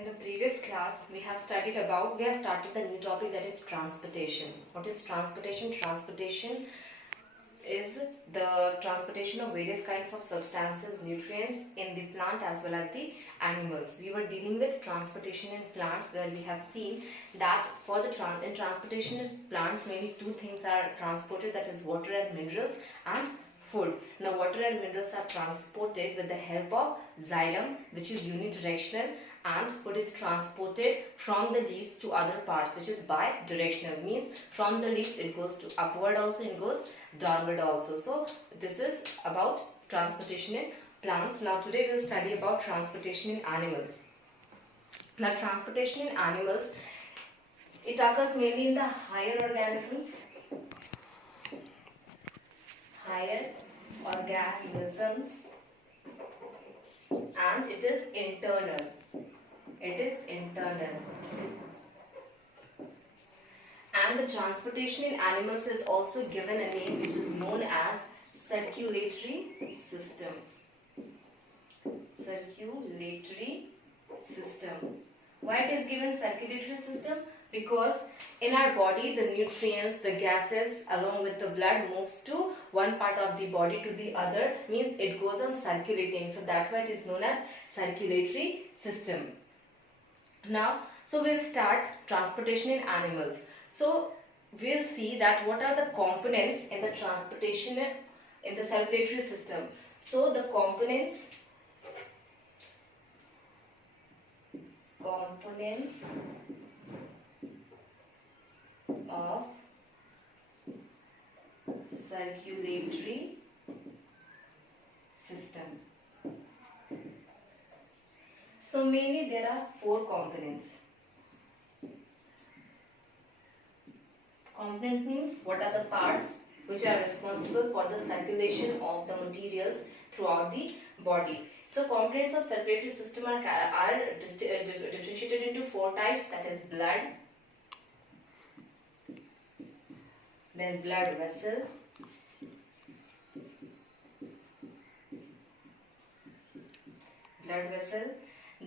In the previous class, we have started the new topic, that is transportation. What is transportation? Transportation is the transportation of various kinds of substances, nutrients in the plant as well as the animals. We were dealing with transportation in plants, where we have seen that for the in transportation in plants, mainly two things are transported, that is water and minerals and food. Now water and minerals are transported with the help of xylem, which is unidirectional, and food is transported from the leaves to other parts, which is bidirectional. Means from the leaves it goes to upward also, it goes downward also. So this is about transportation in plants. Now today we will study about transportation in animals. Now transportation in animals, it occurs mainly in the higher organisms. And it is internal. And the transportation in animals is also given a name which is known as circulatory system. Why it is given circulatory system? Because in our body, the nutrients, the gases along with the blood moves to one part of the body to the other, means it goes on circulating. So that's why it is known as circulatory system. Now, so we'll start transportation in animals. So we'll see that what are the components in the transportation in the circulatory system. So the components of circulatory system. So mainly there are four components. Component means what are the parts which are responsible for the circulation of the materials throughout the body. So components of circulatory system are differentiated into four types, that is blood, then blood vessel,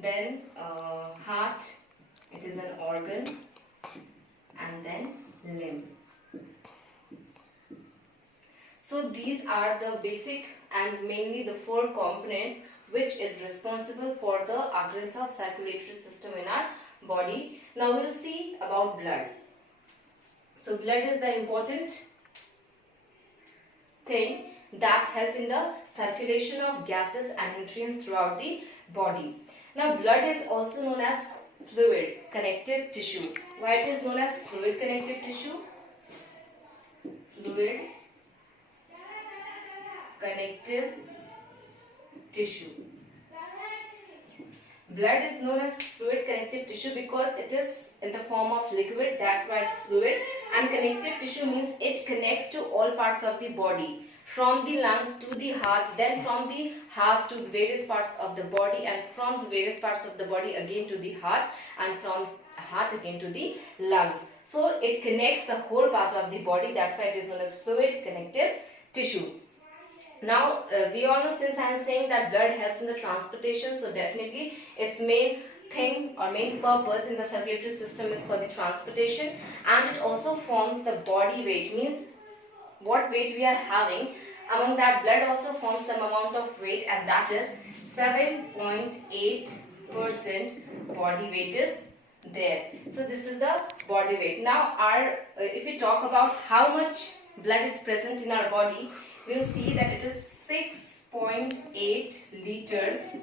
then heart, it is an organ, and then limb. So these are the basic and mainly the four components which is responsible for the occurrence of circulatory system in our body. Now we'll see about blood. So blood is the important thing that help in the circulation of gases and nutrients throughout the body. Now blood is also known as fluid connective tissue. Why it is known as fluid connective tissue? Fluid connective tissue. Blood is known as fluid connective tissue because it is in the form of liquid, that's why it's fluid. And connective tissue means it connects to all parts of the body, from the lungs to the heart, then from the heart to the various parts of the body, and from the various parts of the body again to the heart, and from heart again to the lungs. So it connects the whole part of the body, that's why it is known as fluid connective tissue. Now we all know, since I am saying that blood helps in the transportation, so definitely its main thing or main purpose in the circulatory system is for the transportation, and it also forms the body weight, means what weight we are having. Among that, blood also forms some amount of weight, and that is 7.8% body weight is there. So this is the body weight. Now if we talk about how much blood is present in our body, we will see that it is 6.8 liters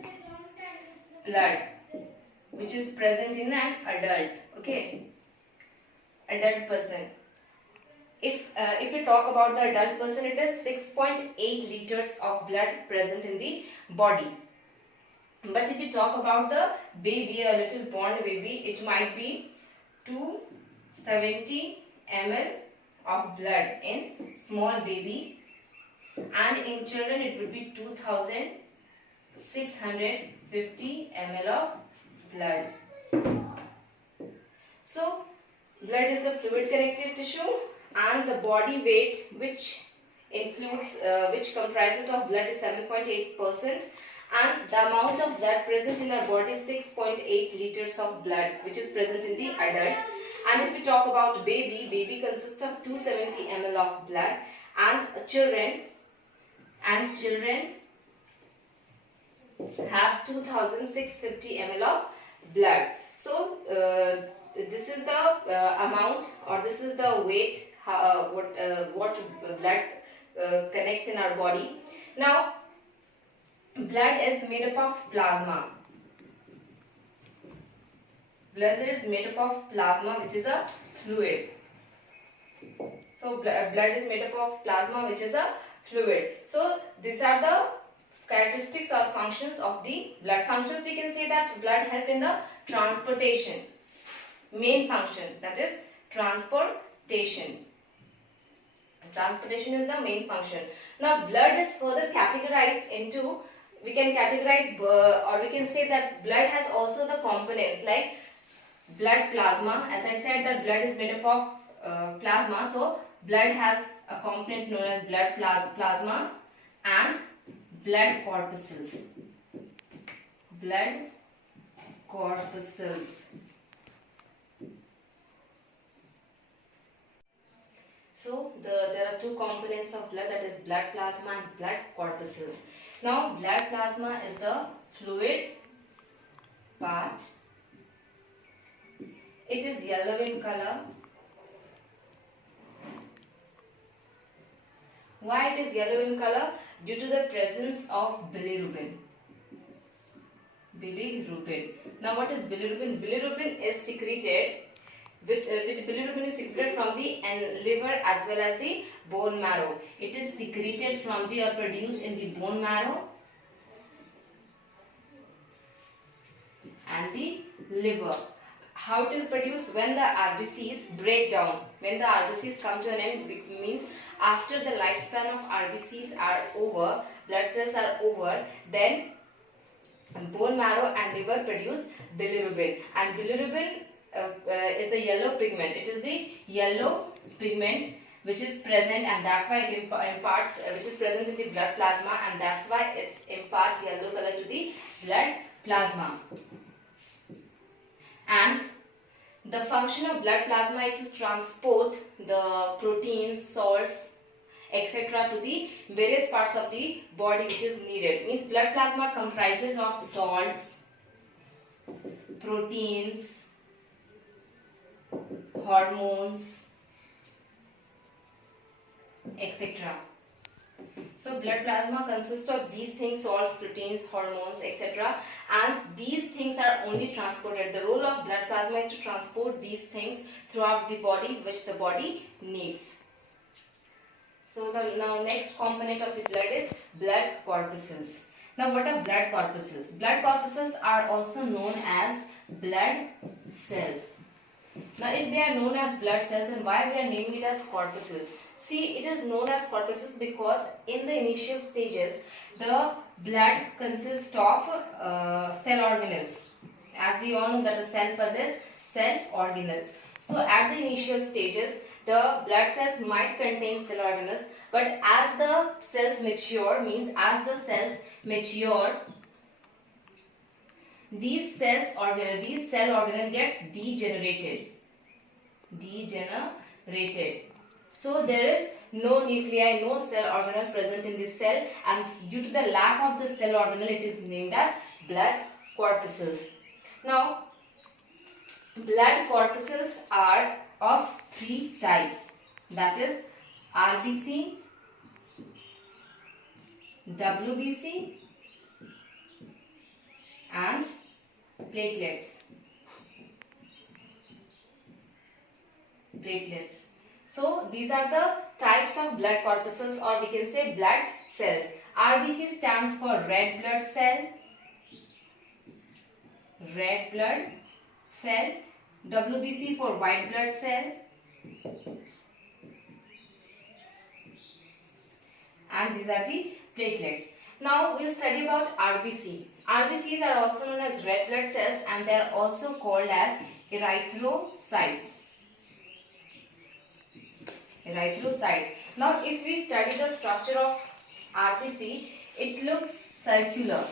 blood which is present in an adult, adult person. If we talk about the adult person, it is 6.8 liters of blood present in the body. But if we talk about the baby, a little born baby, it might be 270 ml of blood in small baby, and in children it would be 2650 ml of blood. So blood is the fluid connective tissue, and the body weight which comprises of blood is 7.8%, and the amount of blood present in our body is 6.8 liters of blood, which is present in the adult. And if we talk about baby consists of 270 ml of blood, and children have 2650 ml of blood. So this is the amount, or this is the weight, what blood connects in our body. Now, blood is made up of plasma. Blood is made up of plasma, which is a fluid. So blood is made up of plasma, which is a fluid. So these are the characteristics or functions of the blood. Functions, we can say that blood help in the transportation. Main function, that is transportation. Transportation is the main function. Now blood is further categorized into, we can categorize or we can say that blood has also the components like blood plasma. As I said that blood is made up of plasma, so blood has a component known as blood plasma and blood corpuscles. Blood corpuscles. So there are two components of blood, that is blood plasma and blood corpuscles. Now blood plasma is the fluid part. It is yellow in color. Why it is yellow in color? Due to the presence of bilirubin. Bilirubin. Now what is bilirubin? Bilirubin is secreted, which bilirubin is secreted from the liver as well as the bone marrow. It is secreted from the or produced in the bone marrow and the liver. How it is produced? When the RBCs break down. When the RBCs come to an end, means after the lifespan of RBCs are over, blood cells are over, then bone marrow and liver produce bilirubin. And bilirubin is the yellow pigment. It is the yellow pigment which is present, and that's why it imparts, which is present in the blood plasma, and that's why it imparts yellow color to the blood plasma. And the function of blood plasma is to transport the proteins, salts, etc. to the various parts of the body which is needed. Means blood plasma comprises of salts, proteins, hormones, etc. So blood plasma consists of these things: salts, proteins, hormones, etc. And these things are only transported. The role of blood plasma is to transport these things throughout the body, which the body needs. So the now next component of the blood is blood corpuscles. Now what are blood corpuscles? Blood corpuscles are also known as blood cells. Now if they are known as blood cells, then why we are naming it as corpuscles? See, it is known as corpuscles because in the initial stages, the blood consists of cell organelles. As we all know that a cell possesses cell organelles. So at the initial stages, the blood cells might contain cell organelles, but as the cells mature, means as the cells mature, these cell organelles gets degenerated. So there is no nuclei, no cell organelle present in this cell, and due to the lack of the cell organelle, it is named as blood corpuscles. Now, blood corpuscles are of three types, that is RBC, WBC and platelets. So these are the types of blood corpuscles, or we can say blood cells. RBC stands for red blood cell. WBC for white blood cell. And these are the platelets. Now we'll study about RBC. RBCs are also known as red blood cells, and they are also called as erythrocytes. Now if we study the structure of RBC, it looks circular.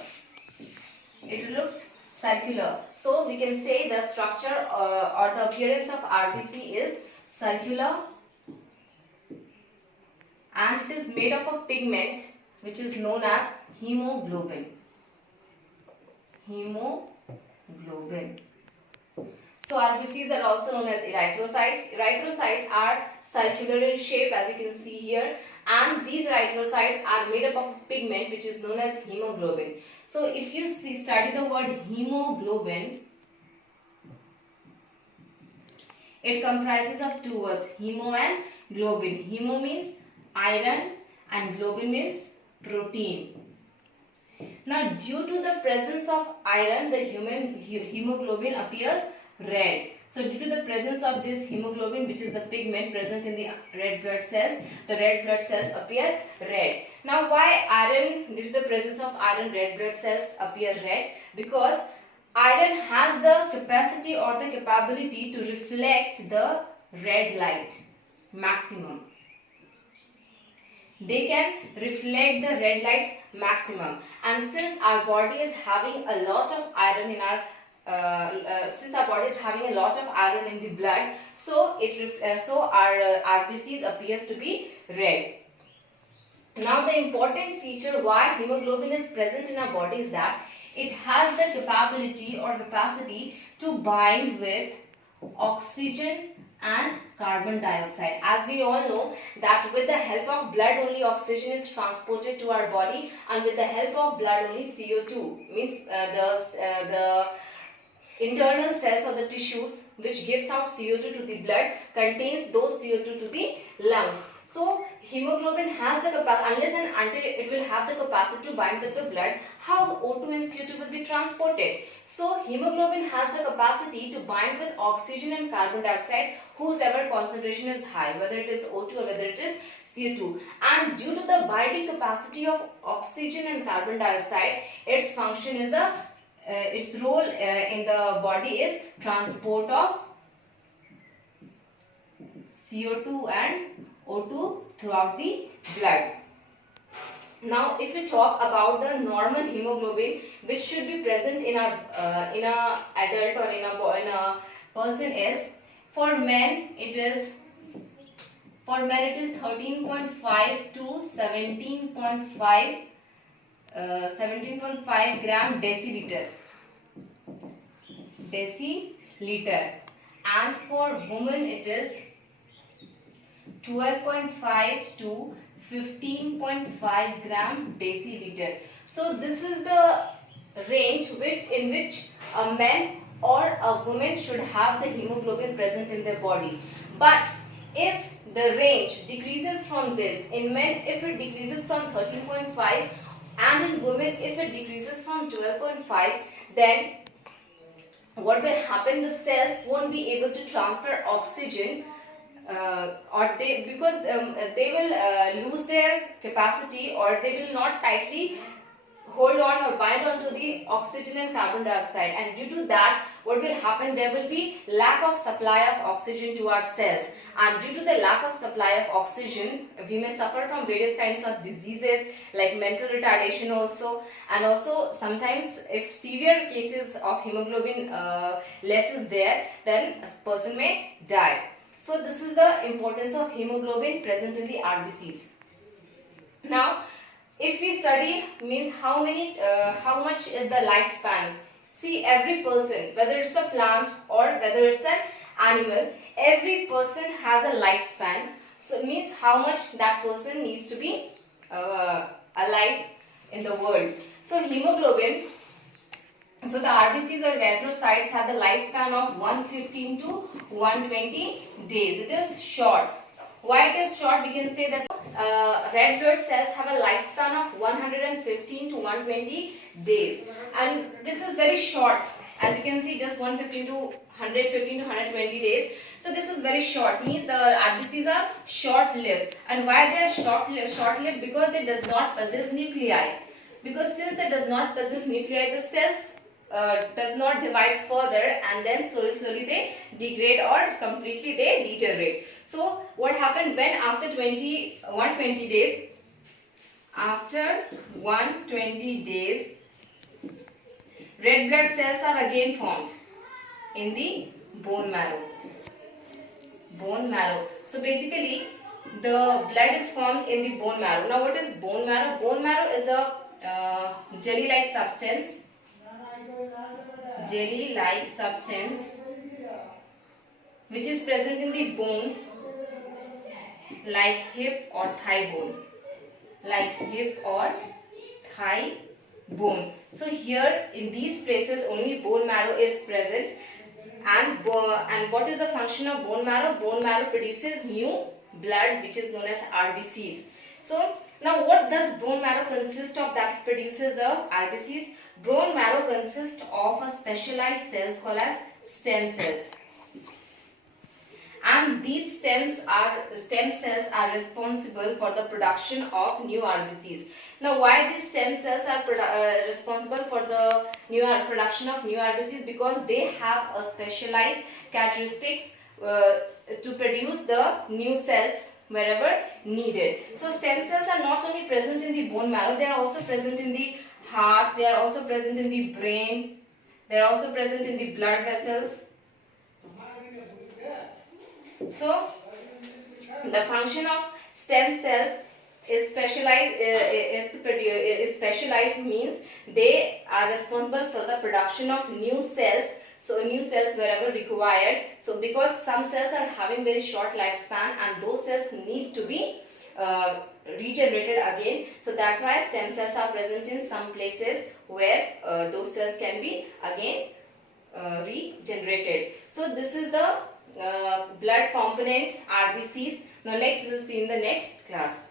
It looks circular. So we can say the structure or the appearance of RBC is circular, and it is made up of pigment which is known as hemoglobin. Hemoglobin. So RBCs are also known as erythrocytes. Erythrocytes are circular in shape, as you can see here, and these erythrocytes are made up of a pigment which is known as hemoglobin. So if you study the word hemoglobin, it comprises of two words, hemo and globin. Hemo means iron and globin means protein. Now, due to the presence of iron, the hemoglobin appears red. So due to the presence of this hemoglobin, which is the pigment present in the red blood cells, the red blood cells appear red. Now why iron, due to the presence of iron, red blood cells appear red? Because iron has the capacity or the capability to reflect the red light maximum. They can reflect the red light maximum, and since our body is having a lot of iron in our in the blood, so our RBCs appears to be red. Now the important feature why hemoglobin is present in our body is that it has the capability or capacity to bind with oxygen and carbon dioxide. As we all know that with the help of blood only oxygen is transported to our body, and with the help of blood only CO2, means the internal cells or the tissues which gives out CO2 to the blood contains those CO2 to the lungs. So hemoglobin has the capacity, unless and until it will have the capacity to bind with the blood, how O2 and CO2 will be transported? So hemoglobin has the capacity to bind with oxygen and carbon dioxide whosever concentration is high, whether it is O2 or whether it is CO2. And due to the binding capacity of oxygen and carbon dioxide, its function is its role in the body is transport of CO2 and O2 throughout the blood. Now, if we talk about the normal hemoglobin which should be present in a adult or in a person is, for men it is 13.5 to 17.5 gram deciliter, and for women it is 12.5 to 15.5 gram deciliter. So this is the range in which a man or a woman should have the hemoglobin present in their body. But if the range decreases from this, in men if it decreases from 13.5 and in women if it decreases from 12.5, then what will happen? The cells won't be able to transfer oxygen because they will lose their capacity, or they will not tightly hold on or bind on to the oxygen and carbon dioxide, and due to that what will happen, there will be lack of supply of oxygen to our cells, and due to the lack of supply of oxygen we may suffer from various kinds of diseases like mental retardation also, and also sometimes if severe cases of hemoglobin less is there, then a person may die. So this is the importance of hemoglobin present in the RBCs. Now, if we study means how much is the lifespan. See, every person, whether it's a plant or whether it's an animal, every person has a lifespan. So it means how much that person needs to be alive in the world. So hemoglobin, so the RBCs or erythrocytes have the lifespan of 115 to 120 days. It is short. Why it is short? We can say that red blood cells have a lifespan of 115 to 120 days, and this is very short. As you can see, just 115 to 120 days. So this is very short. Means the RBCs are short-lived. And why they are short-lived? Because they does not possess nuclei. Because since they does not possess nuclei, the cells does not divide further, and then slowly they degrade or completely they degenerate. So what happened when after 120 days, Red blood cells are again formed in the bone marrow. Bone marrow. So basically, the blood is formed in the bone marrow. Now, what is bone marrow? Bone marrow is a jelly-like substance. Jelly-like substance which is present in the bones like hip or thigh bone. Like hip or thigh bone. So here in these places only bone marrow is present. And what is the function of bone marrow? Bone marrow produces new blood which is known as RBCs. So now what does bone marrow consist of that produces the RBCs? Bone marrow consists of a specialized cells called as stem cells. And these stem cells are responsible for the production of new RBCs. Now, why these stem cells are responsible for the production of new RBCs? Because they have a specialized characteristics to produce the new cells wherever needed. So, stem cells are not only present in the bone marrow, they are also present in the heart, they are also present in the brain, they are also present in the blood vessels. So, the function of stem cells is specialized means they are responsible for the production of new cells. So, new cells wherever required. So, because some cells are having very short lifespan and those cells need to be regenerated again. So, that's why stem cells are present in some places where those cells can be again regenerated. So, this is the blood component RBCs. Now next we will see in the next class.